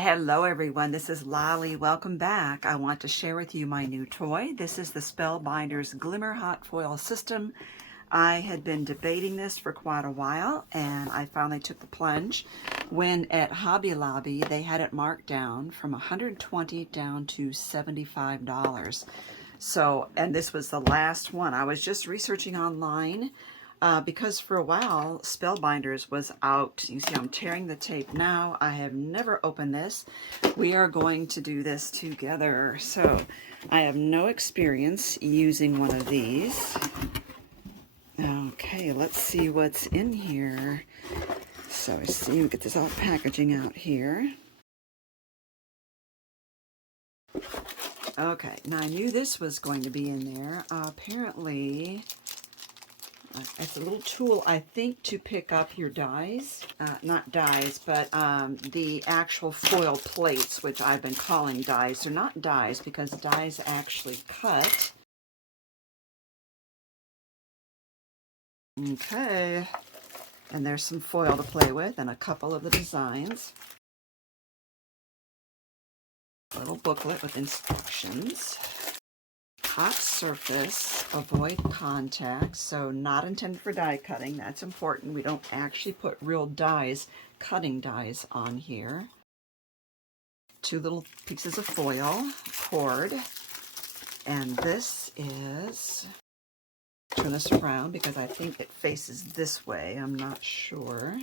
Hello everyone, this is Lolly. Welcome back. I want to share with you my new toy. This is the Spellbinder's Glimmer Hot Foil System. I had been debating this for quite a while and I finally took the plunge when at Hobby Lobby they had it marked down from $120 down to $75. So, and this was the last one. I was just researching online because for a while Spellbinders was out. You see I'm tearing the tape now. I have never opened this. We are going to do this together. So I have no experience using one of these. Okay, let's see what's in here. So I see we get this all packaging out here. Okay, now I knew this was going to be in there. Apparently it's a little tool, I think, to pick up your dies. Not dies, but the actual foil plates, which I've been calling dies. They're not dies because dies actually cut. Okay, and there's some foil to play with and a couple of the designs. A little booklet with instructions. Hot surface, avoid contact, so not intended for die cutting. That's important. We don't actually put real dies, cutting dies on here. Two little pieces of foil, cord, and this is, turn this around because I think it faces this way. I'm not sure.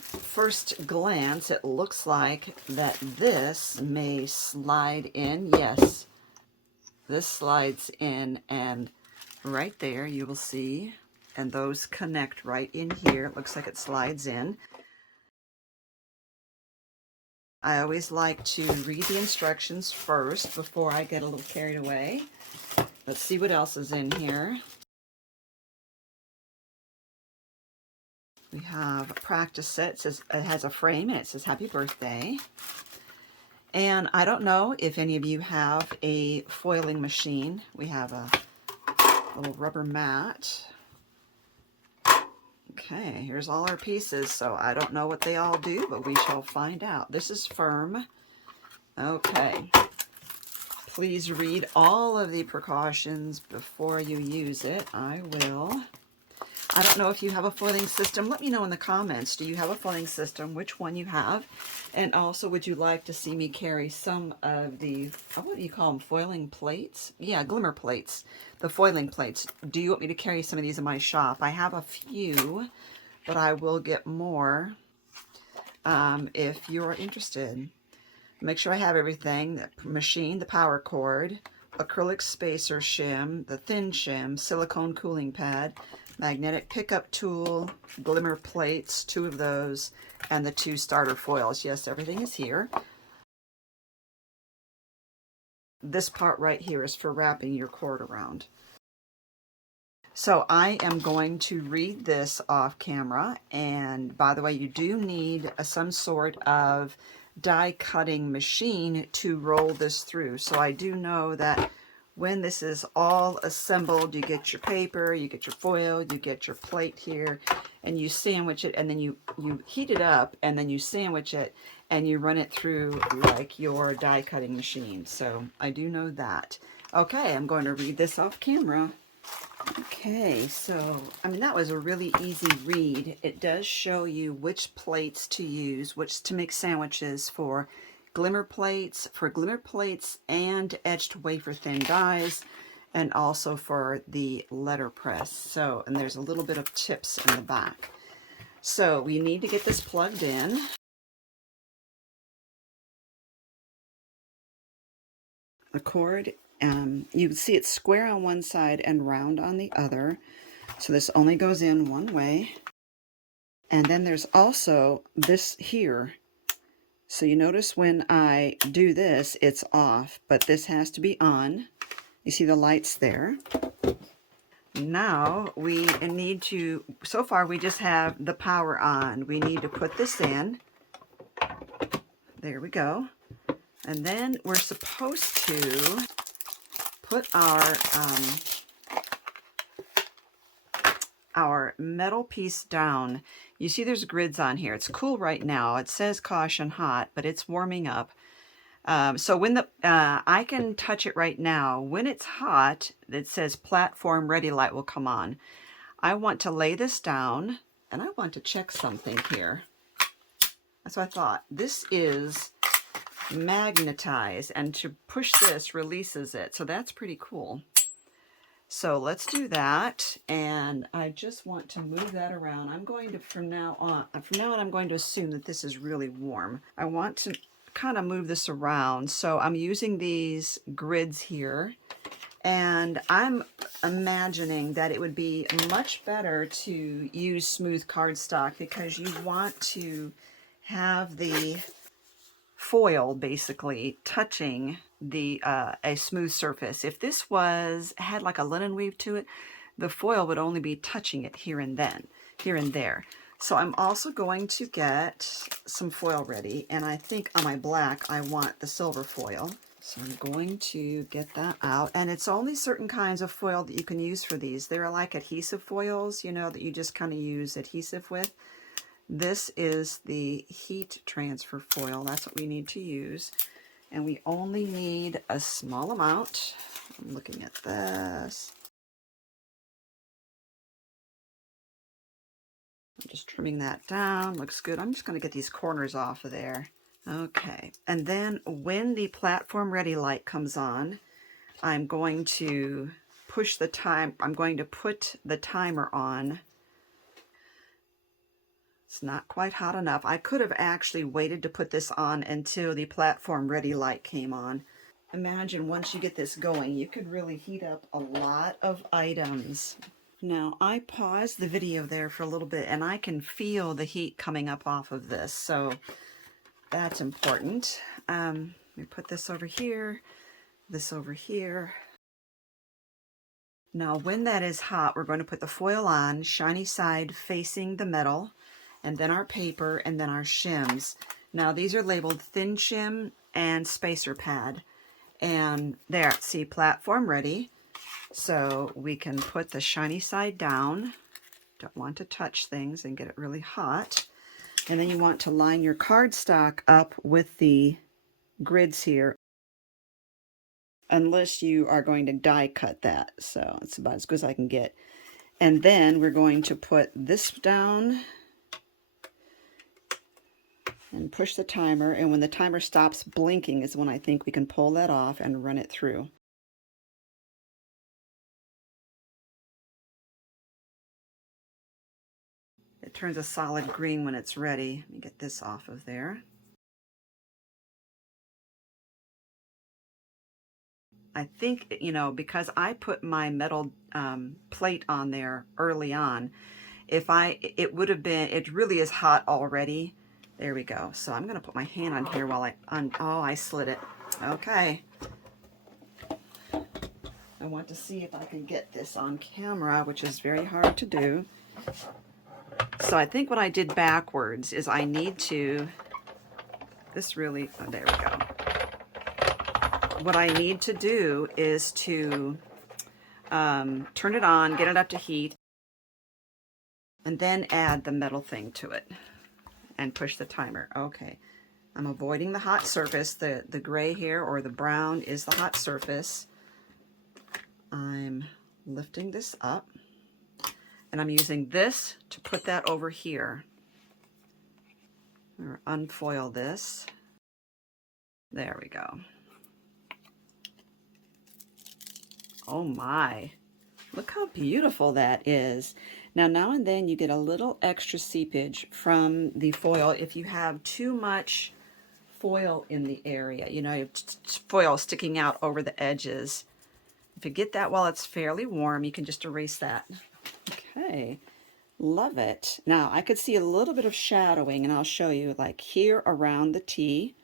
First glance, it looks like that this may slide in. Yes, this slides in, and right there you will see, and those connect right in here. It looks like it slides in. I always like to read the instructions first before I get a little carried away. Let's see what else is in here. We have a practice set. It says it has a frame and it says happy birthday. And I don't know if any of you have a foiling machine. We have a little rubber mat. Okay, here's all our pieces. So I don't know what they all do, but we shall find out. This is firm. Okay. Please read all of the precautions before you use it. I will. I don't know if you have a foiling system. Let me know in the comments. Do you have a foiling system? Which one you have? And also, would you like to see me carry some of the, what do you call them, foiling plates? Yeah, glimmer plates. The foiling plates. Do you want me to carry some of these in my shop? I have a few, but I will get more if you're interested. Make sure I have everything. The machine, the power cord, acrylic spacer shim, the thin shim, silicone cooling pad, magnetic pickup tool, glimmer plates, 2 of those, and the 2 starter foils. Yes, everything is here. This part right here is for wrapping your cord around. So I am going to read this off camera, and by the way, you do need some sort of die cutting machine to roll this through. So I do know that when this is all assembled, you get your paper, you get your foil, you get your plate here, and you sandwich it, and then you heat it up, and then you sandwich it, and you run it through like your die cutting machine. So I do know that. Okay, I'm going to read this off camera. Okay, so, I mean, that was a really easy read. It does show you which plates to use, which to make sandwiches for glimmer plates and etched wafer thin dies, and also for the letterpress. So, and there's a little bit of tips in the back. So we need to get this plugged in. The cord, you can see it's square on one side and round on the other. So this only goes in one way. And then there's also this here. So you notice when I do this, it's off, but this has to be on. You see the lights there. Now we need to, so far we just have the power on. We need to put this in. There we go. And then we're supposed to put our our metal piece down, you see there's grids on here. It's cool right now. It says caution hot, but it's warming up. So when I can touch it right now. When it's hot, it says platform ready light will come on. I want to lay this down, and I want to check something here. That's what I thought. This is magnetized, and to push this releases it. So that's pretty cool. So let's do that, and I just want to move that around. I'm going to, from now on, I'm going to assume that this is really warm. I want to kind of move this around. So I'm using these grids here, and I'm imagining that it would be much better to use smooth cardstock because you want to have the foil basically touching the a smooth surface. If this had like a linen weave to it, the foil would only be touching it here and there. So I'm also going to get some foil ready, and I think on my black I want the silver foil. So I'm going to get that out, and it's only certain kinds of foil that you can use for these. They're like adhesive foils, you know, that you just kind of use adhesive with. This is the heat transfer foil. That's what we need to use. And we only need a small amount. I'm looking at this. I'm just trimming that down. Looks good. I'm just going to get these corners off of there. Okay. And then when the platform ready light comes on, I'm going to push the time. I'm going to put the timer on. It's not quite hot enough. I could have actually waited to put this on until the platform ready light came on. Imagine once you get this going, you could really heat up a lot of items. Now, I paused the video there for a little bit, and I can feel the heat coming up off of this, so that's important. Let me put this over here, this over here. Now, when that is hot, we're going to put the foil on, shiny side facing the metal, and then our paper, and then our shims. Now, these are labeled thin shim and spacer pad. And there, see, platform ready. So we can put the shiny side down. Don't want to touch things and get it really hot. And then you want to line your cardstock up with the grids here, unless you are going to die cut that. So it's about as good as I can get. And then we're going to put this down and push the timer, and when the timer stops blinking is when I think we can pull that off and run it through. It turns a solid green when it's ready. Let me get this off of there. I think, you know, because I put my metal plate on there early on, it would have been, it really is hot already. There we go. So I'm going to put my hand on here while oh, I slid it. Okay. I want to see if I can get this on camera, which is very hard to do. So I think what I did backwards is I need to, there we go. What I need to do is to turn it on, get it up to heat, and then add the metal thing to it. And push the timer. Okay, I'm avoiding the hot surface. The gray here, or the brown, is the hot surface. I'm lifting this up, and I'm using this to put that over here. Or unfoil this. There we go. Oh my, look how beautiful that is. Now and then you get a little extra seepage from the foil if you have too much foil in the area. You know, you have foil sticking out over the edges. If you get that while it's fairly warm, you can just erase that. Okay, love it. Now I could see a little bit of shadowing, and I'll show you, like here around the T,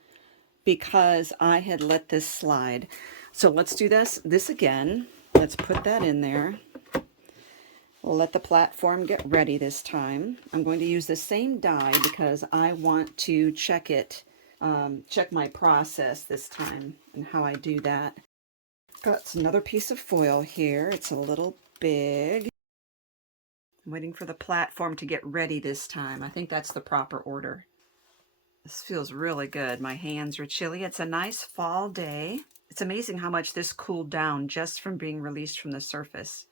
because I had let this slide. So let's do this again. Let's put that in there. We'll let the platform get ready this time. I'm going to use the same die because I want to check it, check my process this time and how I do that. Got another piece of foil here. It's a little big. I'm waiting for the platform to get ready this time. I think that's the proper order. This feels really good. My hands are chilly. It's a nice fall day. It's amazing how much this cooled down just from being released from the surface.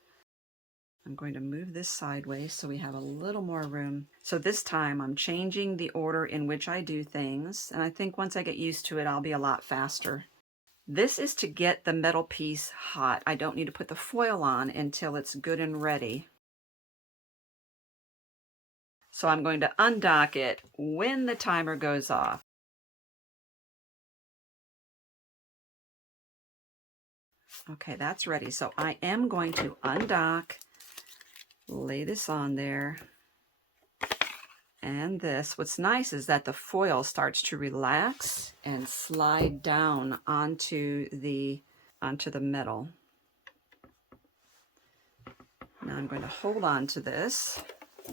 I'm going to move this sideways so we have a little more room. So this time I'm changing the order in which I do things, and I think once I get used to it, I'll be a lot faster. This is to get the metal piece hot. I don't need to put the foil on until it's good and ready. So I'm going to undock it when the timer goes off. Okay, that's ready. So I am going to undock, lay this on there, and this. What's nice is that the foil starts to relax and slide down onto the metal. Now I'm going to hold on to this,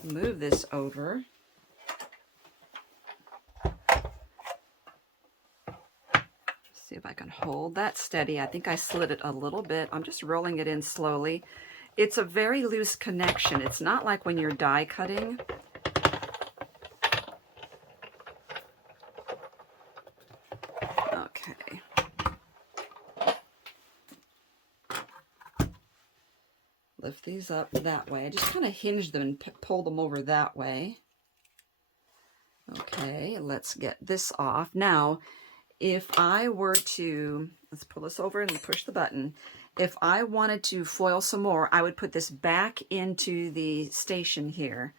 move this over. See if I can hold that steady. I think I slid it a little bit. I'm just rolling it in slowly. It's a very loose connection. It's not like when you're die cutting. Okay. Lift these up that way. I just kind of hinge them and pull them over that way. Okay, let's get this off. Now, if I were to, let's pull this over and push the button. If I wanted to foil some more, I would put this back into the station here.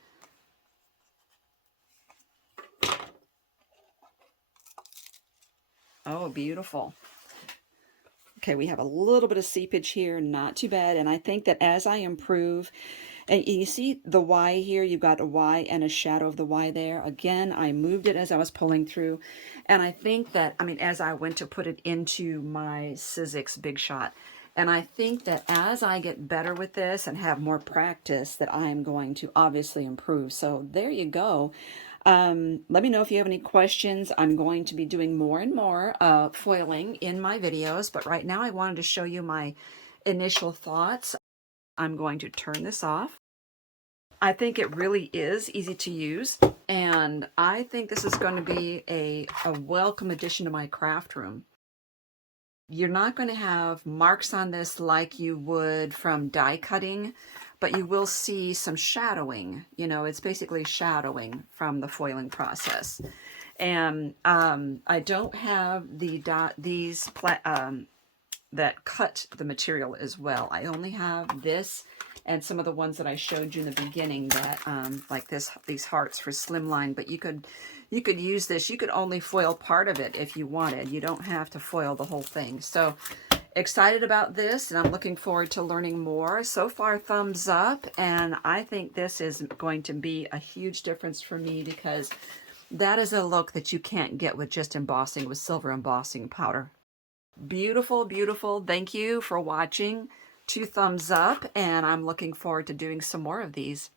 Oh, beautiful. Okay, we have a little bit of seepage here, not too bad. And I think that as I improve, and you see the Y here, you've got a Y and a shadow of the Y there. Again, I moved it as I was pulling through. And I think that, I mean, as I went to put it into my Sizzix Big Shot, and I think that as I get better with this and have more practice, that I'm going to obviously improve. So there you go. Let me know if you have any questions. I'm going to be doing more and more foiling in my videos, but right now I wanted to show you my initial thoughts. I'm going to turn this off. I think it really is easy to use, and I think this is going to be a welcome addition to my craft room. You're not going to have marks on this like you would from die cutting, but you will see some shadowing. You know, it's basically shadowing from the foiling process. And I don't have that cut the material as well. I only have this and some of the ones that I showed you in the beginning that like these hearts for slimline, but you could use this. You could only foil part of it if you wanted. You don't have to foil the whole thing. So excited about this, and I'm looking forward to learning more. So far, thumbs up, and I think this is going to be a huge difference for me because that is a look that you can't get with just embossing, with silver embossing powder. Beautiful, beautiful. Thank you for watching. 2 thumbs up, and I'm looking forward to doing some more of these.